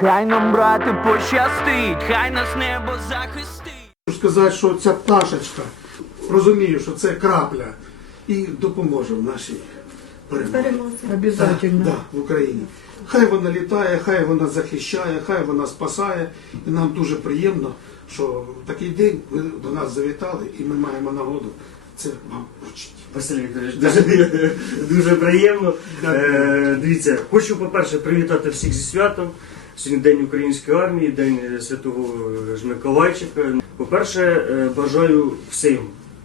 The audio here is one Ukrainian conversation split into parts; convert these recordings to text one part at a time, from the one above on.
Хай нам, брати, пощастить, хай нас небо захистить. Хочу сказати, що ця пташечка розуміє, що це крапля і допоможе в нашій перемозі. Обязательно. Да, в Україні. Хай вона літає, хай вона захищає, хай вона спасає. І нам дуже приємно, що в такий день ви до нас завітали, і ми маємо нагоду це вам вручити. Василь Вікторович, дуже, дуже приємно. Е, дивіться, хочу, по-перше, привітати всіх зі святом. Сьогодні День української армії, День Святого Миколайчика. По-перше, е, бажаю всім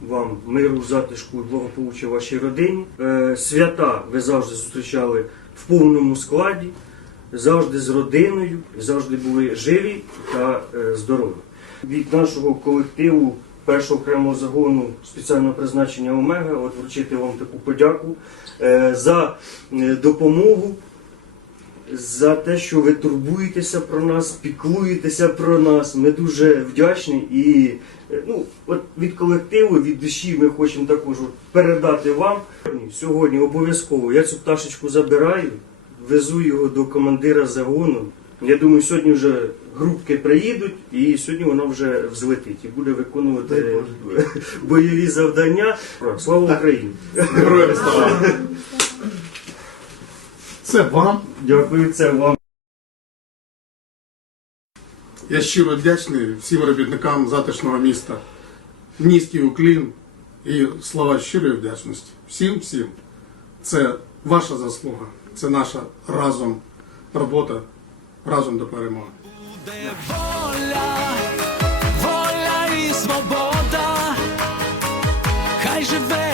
вам миру, затишку благополуччя вашій родині. Е, свята ви завжди зустрічали в повному складі, завжди з родиною, завжди були живі та е, здорові. Від нашого колективу першого окремого загону спеціального призначення Омега, от вручити вам таку подяку е, за е, допомогу, за те, що ви турбуєтеся про нас, піклуєтеся про нас. Ми дуже вдячні і е, ну, от від колективу, від душі ми хочемо також передати вам. Сьогодні обов'язково я цю пташечку забираю, везу його до командира загону. Я думаю, сьогодні вже групки приїдуть, і сьогодні вона вже взлетить і буде виконувати бойові завдання. Слава Україні! Героям слава! це вам. Дякую, це вам. Я щиро вдячний всім робітникам затишного міста. Низький уклін і слова щирої вдячності. Всім, всім. Це ваша заслуга, це наша разом робота, разом до перемоги. Буде воля, воля і свобода. Хай живе.